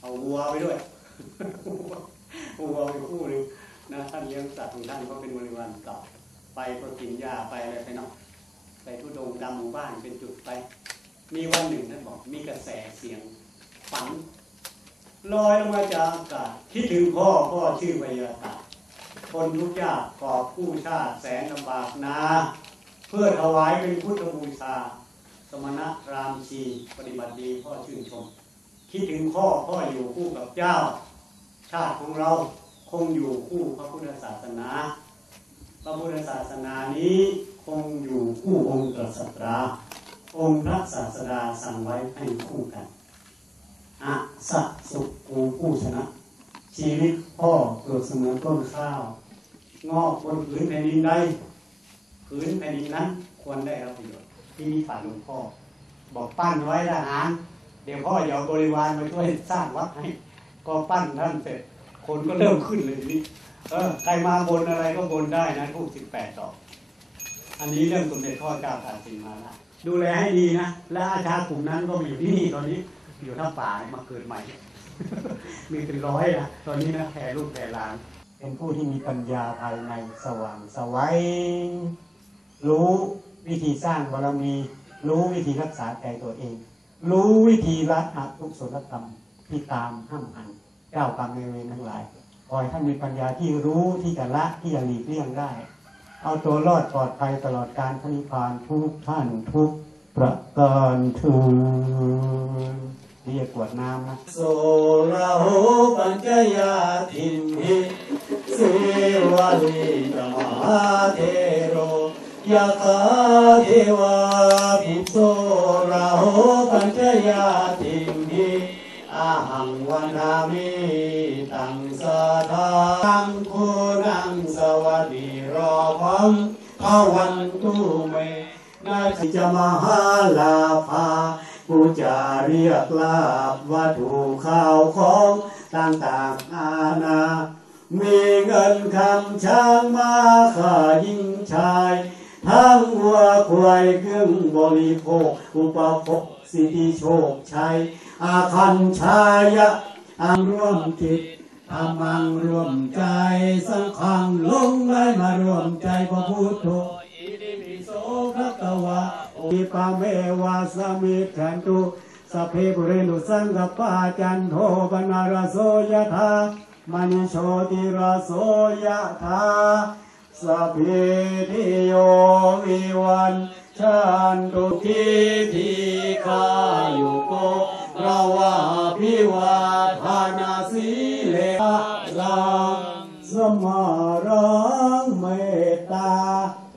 เอาวัวไปด้วยวัวไปคู่หนึ่งนะท่านเลี้ยงสัตว์ของท่านก็เป็นบริวารต่อไปก็กินยาไปอะไรไปเนาะไปทุดงดำหมู่บ้านเป็นจุดไป มีวันหนึ่งท่านบอก มีกระแสเสียงฝันลอยลงมาจากอากาศคิดถึงพ่อพ่อชื่อพยาตาคนทุกยากกอบผู้ชาติแสนลำบากนา เพื่อถวายเป็นพุทธบูชา สมณะรามชี ปฏิบัติดีพ่อชื่นชม คิดถึงพ่อพ่ออยู่คู่กับเจ้า ชาติของเราคงอยู่คู่พระพุทธศาสนา พระพุทธศาสนานี้คงอยู่คู่องค์ตรัสตราองค์พระศาสดาสั่งไว้ให้คู่กันอะสัสุกูผู้ชนะ ชีวิตพ่อเกิดเสมือนต้นข้าว งอกบนผืนแผ่นดินใดผืนแผ่นดินนั้นควรได้รับประโยชน์ที่นี่ฝ่ายหลวงพ่อ บอกปั้นไว้ทหาร ดี๋ยวพ่ออย่าเอาบริวารมาช่วยสร้างวัดให้ ก็ปั้นท่านเสร็จ คนก็เริ่มขึ้นเลยทีนี้เออใครมาบนอะไรก็บนได้นะทูกสิบแปดดอก อันนี้เรื่องสมเด็จพ่อเจ้าตากสินมาละดูแลให้ดีนะ และอาชากลุ่มนั้นก็มาอยู่ที่นี่ตอนนี้ อยู่ท่าป่ามาเกิดใหม่ มีเป็นร้อยนะตอนนี้นะแผ่ลูกแผ่หลาน เป็นผู้ที่มีปัญญาภายในสว่างสวัยรู้วิธีสร้างบารมี รู้วิธีรักษาใจตัวเอง รู้วิธีละอทุกศลกรรมที่ตามห้ามหันเจ้ากรรมในเวรทั้งหลายขอให้ท่านมีปัญญาที่รู้ที่จะละที่จะหลีกเลี่ยงได้ เอาตัวรอดปลอดภัยตลอดการพนิพพานทุกท่านทุกประการทุนนี่อย่ากวดน้ำนะโสระโหปัญจยาทิมหิสิวลีจมหาเทโรยะคาเทวาภิโสร โหปัญจยาทิมหิอาหังวนามิตังสะทาตังคุณังสวัสดีรอพร้อมภาวันตุเมนาทิจมหาลาภาผู้จะเรียกลาบวัตถุข้าวของต่างๆอาณามีเงินคำช้างมาข่ายิ่ง วควายเครื่องบริโภค อุปโภคสิทธิโชคชัยอาคันชายะอังร่วมจิตธรรมังรวมใจสังขังลงไหลมารวมใจพระพุทโธอิติปิโสภะคะวะอิปะเมวะสมิทขันตุสเพปุเรนุสังกปาจันโทปนารโสยธามณิโชติราโสยธาสเพทิโยวิวัน ชันตุทิทิกายุโกระวาพิวาทานาสีเลสังสมารังเมตตา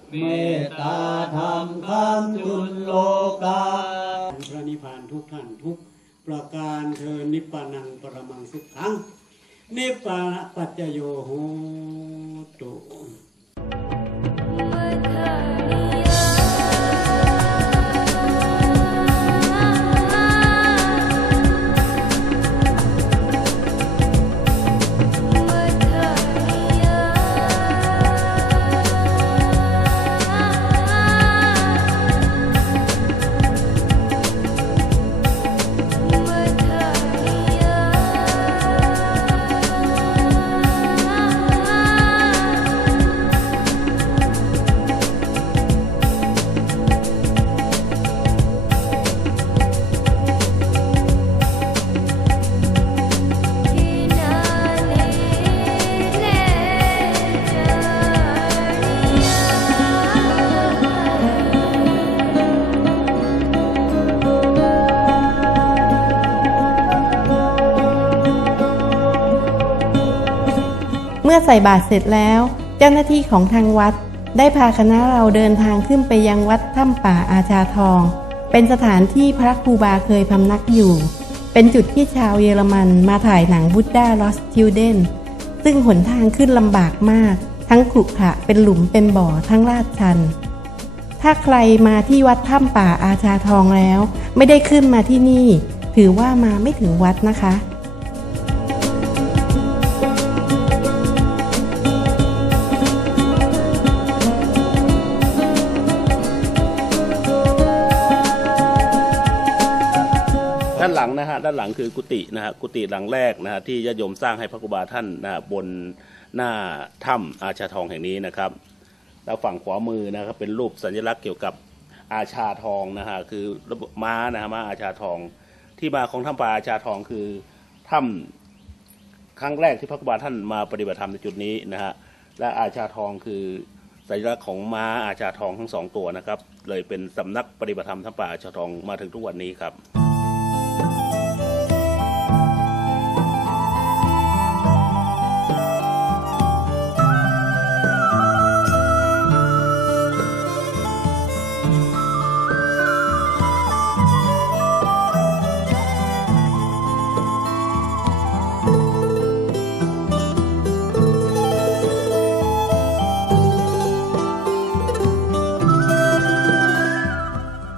เมตตาธรรมคำจุนโลกาพระนิพพานทุกท่านทุกประการเธอนิพพานังปรมังสุขังนิพพานะปัจจโยโหตุ มื่อใส่บาตรเสร็จแล้ว เจ้าหน้าที่ของทางวัด ได้พาคณะเราเดินทางขึ้นไปยังวัดถ้ำป่าอาชาทอง เป็นสถานที่พระครูบาเคยพำนักอยู่ เป็นจุดที่ชาวเยอรมันมาถ่ายหนังบุ d ด a Lost Children ซึ่งหนทางขึ้นลำบากมาก ทั้งขรุขระเป็นหลุมเป็นบ่อทั้งลาดชัน ถ้าใครมาที่วัดถ้ำป่าอาชาทองแล้ว ไม่ได้ขึ้นมาที่นี่ ถือว่ามาไม่ถึงวัดนะคะ ลังนะฮะด้านหลังคือกุฏินะฮะกุฏิหลังแรกนะฮะที่ญาติโยมสร้างให้พระครูบาท่านนะบนหน้าถ้ำอาชาทองแห่งนี้นะครับแล้วฝั่งขวามือนะครับเป็นรูปสัญลักษณ์เกี่ยวกับอาชาทองนะฮะคือระบม้านะฮะม้าอาชาทอง ที่มาของถ้ำป่าอาชาทองคือถ้ำครั้งแรกที่พระครูบาท่านมาปฏิบัติธรรมในจุดนี้นะฮะและอาชาทองคือสัญลักษณ์ของม้าอาชาทองทั้งสองตัวนะครับ เลยเป็นสำนักปฏิบัติธรรมถ้ำป่าอาชาทองมาถึงทุกวันนี้ครับ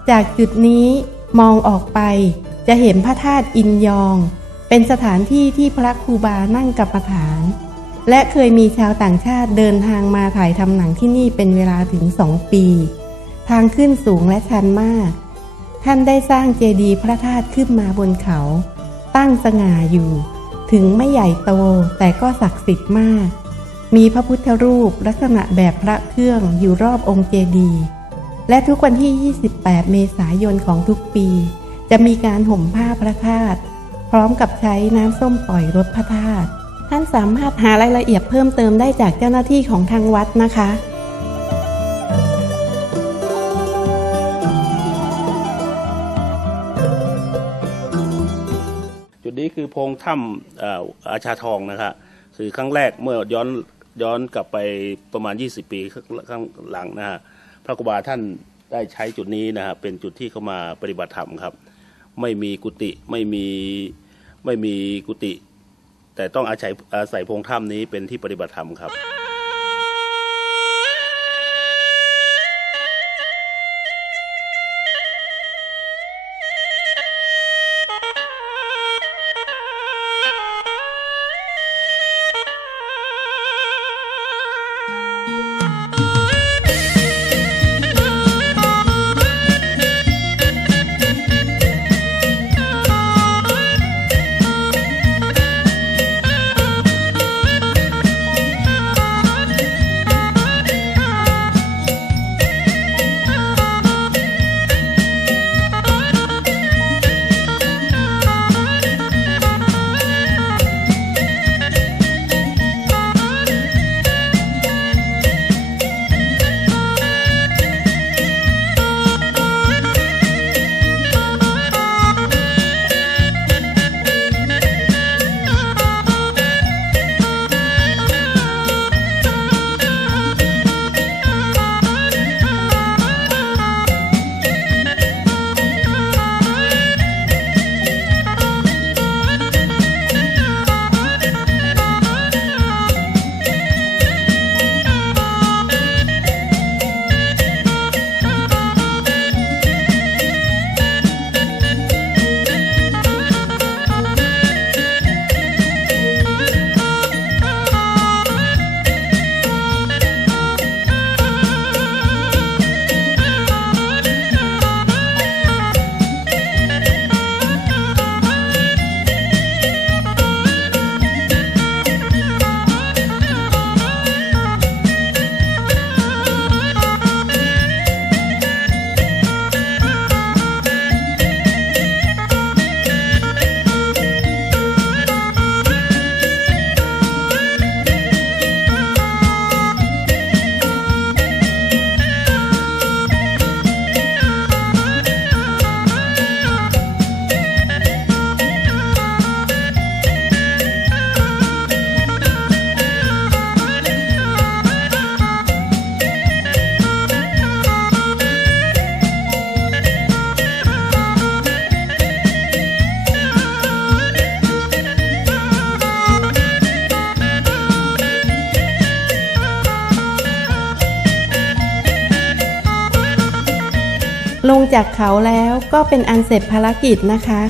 จากจุดนี้มองออกไปจะเห็นพระธาตุอินยอง เป็นสถานที่ที่พระครูบานั่งกรรมฐาน และเคยมีชาวต่างชาติเดินทางมาถ่ายทำหนังที่นี่เป็นเวลาถึงสองปี ทางขึ้นสูงและชันมาก ท่านได้สร้างเจดีย์พระธาตุขึ้นมาบนเขา ตั้งสง่าอยู่ ถึงไม่ใหญ่โตแต่ก็ศักดิ์สิทธิ์มาก มีพระพุทธรูปลักษณะแบบพระเครื่องอยู่รอบองค์เจดีย์ และทุกวันที่ 28 เมษายนของทุกปี จะมีการห่มผ้าพระธาตุพร้อมกับใช้น้ำส้มปล่อยรถพระธาตุท่านสามารถหารายละเอียดเพิ่มเติมได้จากเจ้าหน้าที่ของทางวัดนะคะ จุดนี้คือโพรงถ้ำอาชาทองนะครับคือครั้งแรกเมื่อย้อนย้อนกลับไปประมาณ 20 ปีข้างหลังนะฮะ พระครูบาท่านได้ใช้จุดนี้นะฮะเป็นจุดที่เขามาปฏิบัติธรรมครับ ไม่มีกุฏิไม่มีไม่มีกุฏิแต่ต้องอาศัยอาศัยพงถ้ำนี้เป็นที่ปฏิบัติธรรมครับ งจากเขาแล้วก็เป็นอันเสร็จภารกิจนะคะ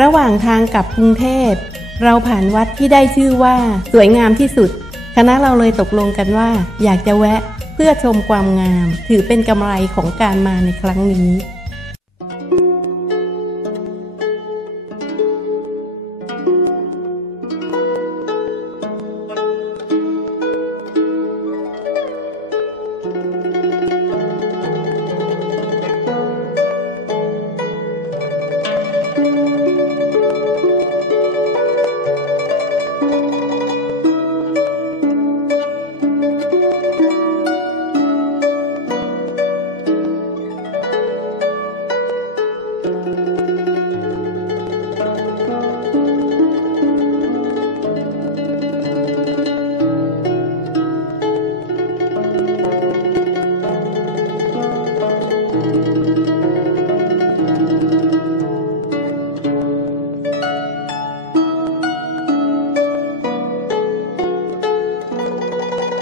ระหว่างทางกลับกรุงเทพ เราผ่านวัดที่ได้ชื่อว่าสวยงามที่สุด คณะเราเลยตกลงกันว่า อยากจะแวะเพื่อชมความงาม ถือเป็นกำไรของการมาในครั้งนี้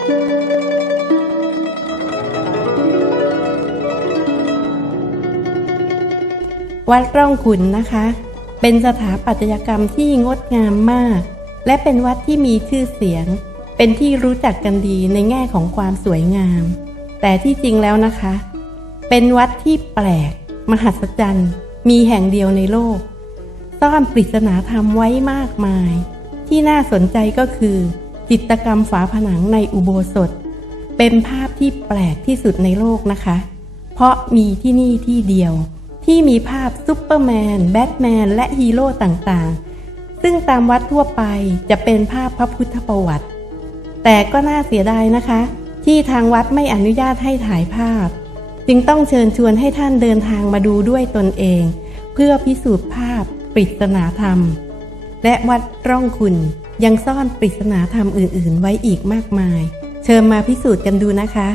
วัดร่องขุนนะคะ เป็นสถาปัตยกรรมที่งดงามมาก และเป็นวัดที่มีชื่อเสียง เป็นที่รู้จักกันดีในแง่ของความสวยงาม แต่ที่จริงแล้วนะคะ เป็นวัดที่แปลก มหัศจรรย์ มีแห่งเดียวในโลก ซ่อนปริศนาธรรมไว้มากมาย ที่น่าสนใจก็คือ จิตกรรมฝาผนังในอุโบสถ เป็นภาพที่แปลกที่สุดในโลกนะคะ เพราะมีที่นี่ที่เดียว ที่มีภาพซุปเปอร์แมน แบทแมน และฮีโร่ต่างๆ ซึ่งตามวัดทั่วไปจะเป็นภาพพระพุทธประวัติ แต่ก็น่าเสียดายนะคะ ที่ทางวัดไม่อนุญาตให้ถ่ายภาพ จึงต้องเชิญชวนให้ท่านเดินทางมาดูด้วยตนเอง เพื่อพิสูจน์ภาพปริศนาธรรม และวัดร่องคุณ ยังซ่อนปริศนาธรรมอื่น ๆ ไว้อีกมากมาย เชิญมาพิสูจน์กันดูนะคะ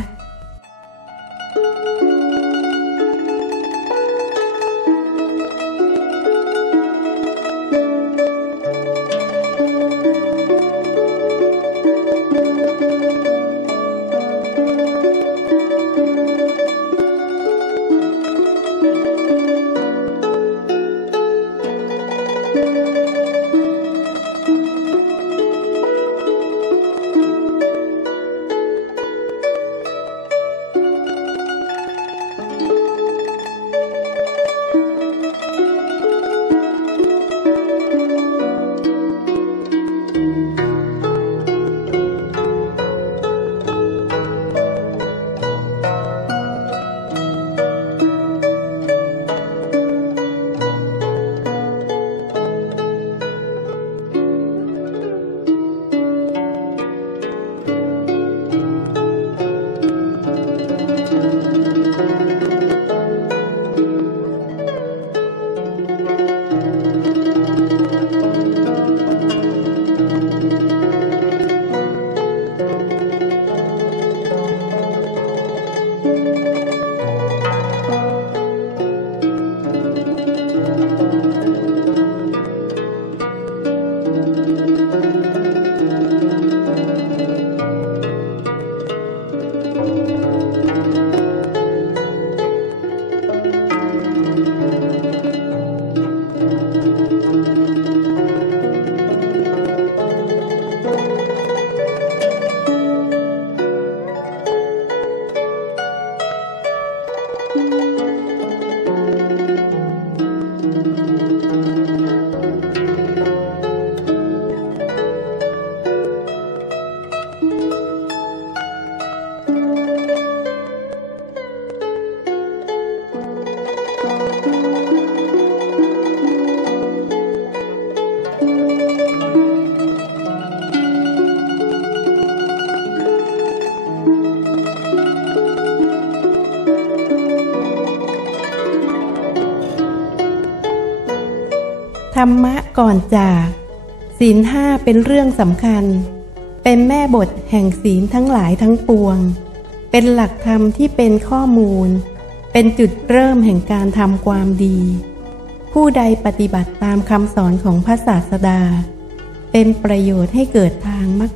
ธ รรมะก่อนจากศีลห้าเป็นเรื่องสำคัญ เป็นแม่บทแห่งศีลทั้งหลายทั้งปวง เป็นหลักธรรมที่เป็นข้อมูล เป็นจุดเริ่มแห่งการทำความดี ผู้ใดปฏิบัติตามคำสอนของพระศาสดา เป็นประโยชน์ให้เกิดทางมรรค